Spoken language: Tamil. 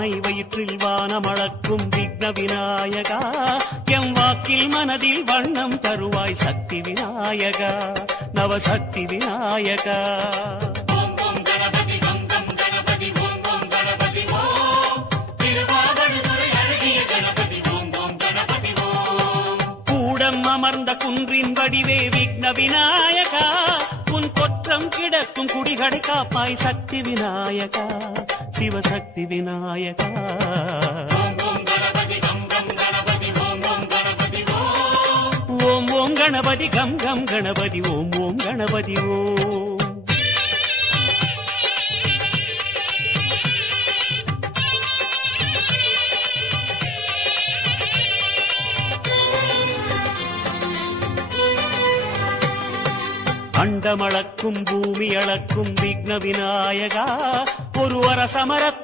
யானை வயிற்றில் வானமளக்கும் விக்ன விநாயகா எம் வாக்கில் மனதில் வண்ணம் தருவாய் சக்தி விநாயகா நவசக்தி விநாயகா அமர்ந்த குன்றின் வடிவே விக்ன விநாயகா உன் கொற்றம் கிடக்கும் குடிகளை காப்பாய் சக்தி விநாயகா சிவசக்தி விநாயகா ஓம் ஓம் கணபதி கம் கம் கணபதி ஓம் ஓம் கணபதி ஓம் அண்டமளக்கும் பூமி அளக்கும் விக்ன விநாயகா ஒரு அரசமர